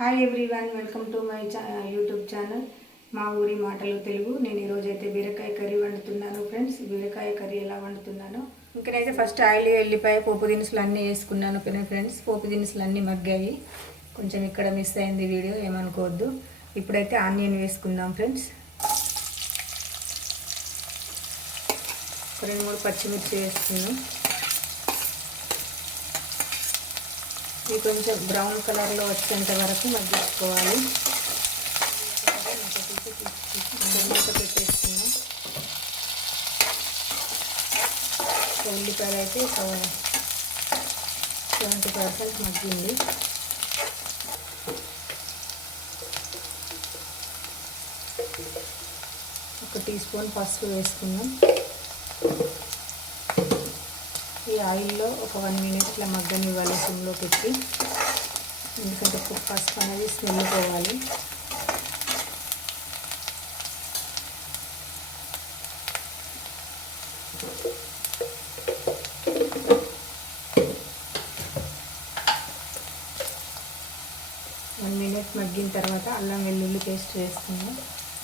Hi everyone, welcome to my YouTube channel మా ఊరి మాటలు తెలుగు. నేను ఈరోజైతే బీరకాయ కర్రీ వండుతున్నాను ఫ్రెండ్స్. బీరకాయ కర్రీ ఎలా వండుతున్నానో ఇంకనైతే ఫస్ట్ ఆయిల్, ఎల్లిపాయ, పోపు దినుసులు అన్నీ వేసుకున్నాను ఫ్రెండ్స్. పోపు దినుసులు అన్నీ మగ్గాయి. కొంచెం ఇక్కడ మిస్ అయింది వీడియో, ఏమనుకోవద్దు. ఇప్పుడైతే ఆనియన్ వేసుకుందాం ఫ్రెండ్స్. 2-3 పచ్చిమిర్చి వేసుకుందాం. ఇది కొంచెం బ్రౌన్ కలర్లో వచ్చేంత వరకు మగ్గించుకోవాలి. పెట్టేసుకున్నాం. ఉల్లిపాయలు అయితే 70% మగ్గింది. ఒక టీ స్పూన్ పసుపు వేసుకున్నాం. ఈ ఆయిల్లో ఒక 1 మినిట్ ఇట్లా మగ్గనివ్వాలి సిమ్లో పెట్టి, ఎందుకంటే పసుపు అనేది స్మెల్ పోవాలి. మగ్గిన తర్వాత అల్లం వెల్లుల్లి పేస్ట్ వేసుకుందాం.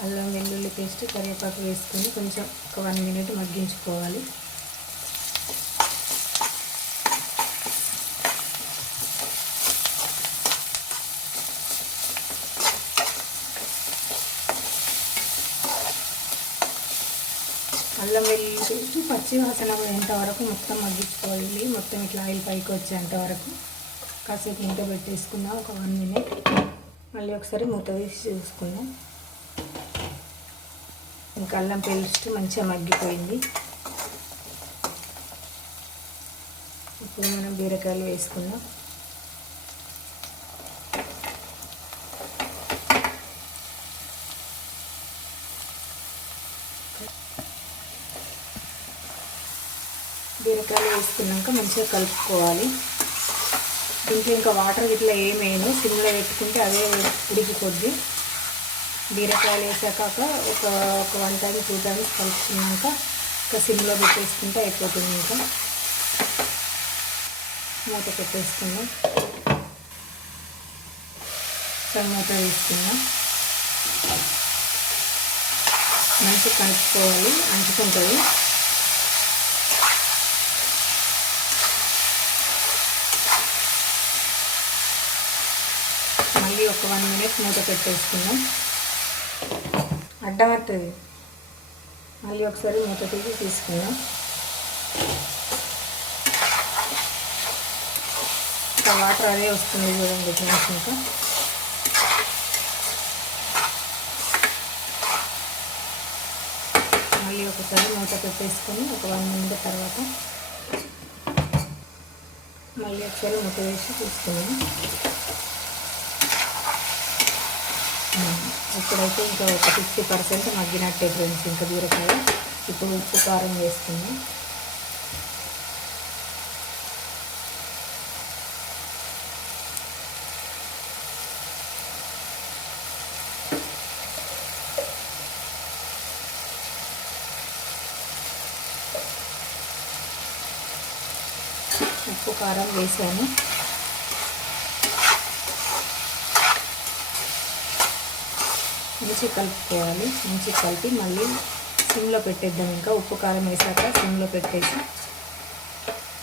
అల్లం వెల్లుల్లి పేస్ట్, కరివేపాకు వేసుకొని కొంచెం ఒక 1 మినిట్ మగ్గించుకోవాలి. అల్లం వెల్లుల్లి పేస్ట్ పచ్చి వాసన పోయేంత వరకు మొత్తం మగ్గించుకోవాలి. మొత్తం ఇట్లా ఆయిల్ పైకి వచ్చేంత వరకు కాసేపు మూత పెట్టేసుకుందాం. ఒక 1 మినిట్ మళ్ళీ ఒకసారి మూత వేసి చూసుకుందాం. ఇంకా అల్లం పేస్ట్ మంచిగా మగ్గిపోయింది. ఇప్పుడు మనం బీరకాయలు వేసుకుందాం. బీరకాయలు వేసుకున్నాక మంచిగా కలుపుకోవాలి. దీంట్లో ఇంకా వాటర్ ఇట్లా ఏమేను, సిమ్లో పెట్టుకుంటే అదే ఉడికిపోద్ది. బీరకాయలు వేసాక ఒక 1 టైం 2 టైమ్స్ కలుపుకున్నాక ఇంకా సిమ్లో పెట్టేసుకుంటే అయిపోతుంది. ఇంకా మూత పెట్టేసుకుందాం. మూత వేసుకుందాం. మంచిగా కలుపుకోవాలి, అంటుకుంటుంది. మళ్ళీ ఒక 1 మినిట్ మూత పెట్టేసుకుందాం. అడ్డం వస్తుంది. మళ్ళీ ఒకసారి మూత తీసి తీసుకుందాం. ఇంకా వాటర్ అదే వస్తుంది చూడండి ఫ్రెండ్స్. ఇంకా మళ్ళీ ఒకసారి మూత పెట్టేసుకొని ఒక 1 మినిట్ తర్వాత మళ్ళీ ఒకసారి మూత వేసి తీసుకుందాం. ఇప్పుడైతే ఇంకా ఒక 50% మగ్గినట్టే ఫ్రెండ్స్. ఇంకా బీరకాయ ఇప్పుడు ఉప్పు కారం వేసుకుందాం. ఉప్పు కారం వేసాను. మంచిగా కలుపుకోవాలి. మంచిగా కలిపి మళ్ళీ సిమ్లో పెట్టేద్దాం. ఇంకా ఉప్పు కారం వేసాక సిమ్లో పెట్టేసి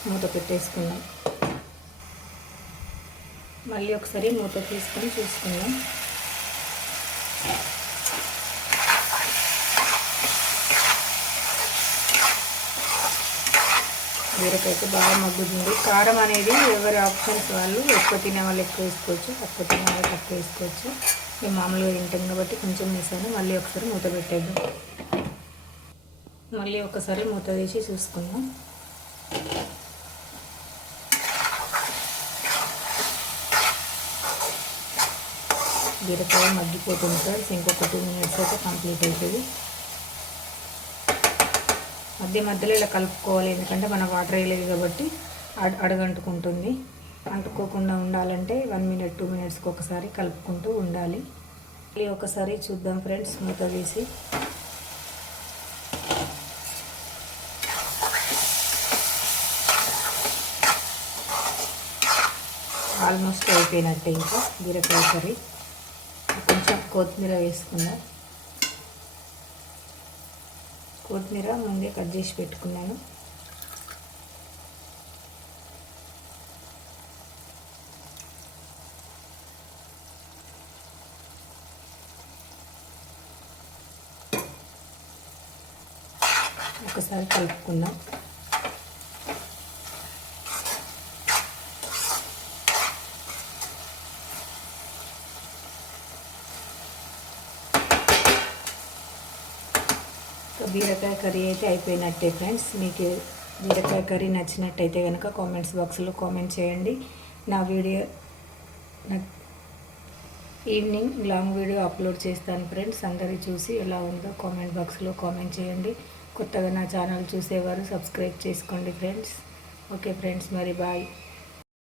మూత పెట్టేసుకుందాం. మళ్ళీ ఒకసారి మూత తీసుకొని చూసుకుందాం. బీరకాయ బాగా మగ్గుతుంది. కారం అనేది ఎవరి ఆప్షన్స్ వాళ్ళు, ఎక్కువ తినే వాళ్ళు ఎక్కువ వేసుకోవచ్చు, తక్కువ తినే వాళ్ళు తక్కువ వేసుకోవచ్చు. మేము మామూలుగా తింటాం కాబట్టి కొంచెం వేసాను. మళ్ళీ ఒకసారి మూత పెట్టేద్దాం. మళ్ళీ ఒకసారి మూత తీసి చూసుకుందాం. బీరకాయ మగ్గిపోతుంది ఫ్రెండ్స్. ఇంకొక 2 మినిట్స్ అయితే కంప్లీట్ అవుతుంది. మధ్యలో ఇలా కలుపుకోవాలి, ఎందుకంటే మన వాటర్ వేయలేదు కాబట్టి అడగంటుకుంటుంది. అంటుకోకుండా ఉండాలంటే 1 మినిట్ 2 మినిట్స్కి ఒకసారి కలుపుకుంటూ ఉండాలి. మళ్ళీ ఒకసారి చూద్దాం ఫ్రెండ్స్ మూత తీసి. ఆల్మోస్ట్ అయిపోయినట్టే. ఇంకా బీరకాయ కర్రీ కొంచెం కొత్తిమీర వేసుకుందాం. కొత్తిమీర ముందే కట్ చేసి పెట్టుకున్నాను. ఒకసారి కలుపుకుందాం. బీరకాయ కర్రీ అయితే అయిపోయినట్టే ఫ్రెండ్స్. మీకు బీరకాయ కర్రీ నచ్చినట్టయితే కనుక కామెంట్స్ బాక్స్లో కామెంట్ చేయండి. నా video evening long video upload చేస్తాను ఫ్రెండ్స్. అందరూ చూసి ఎలా ఉందో కామెంట్ బాక్స్లో కామెంట్ చేయండి. కొత్తగా నా ఛానల్ చూసేవారు సబ్స్క్రైబ్ చేసుకోండి ఫ్రెండ్స్. ఓకే ఫ్రెండ్స్, మరి బాయ్.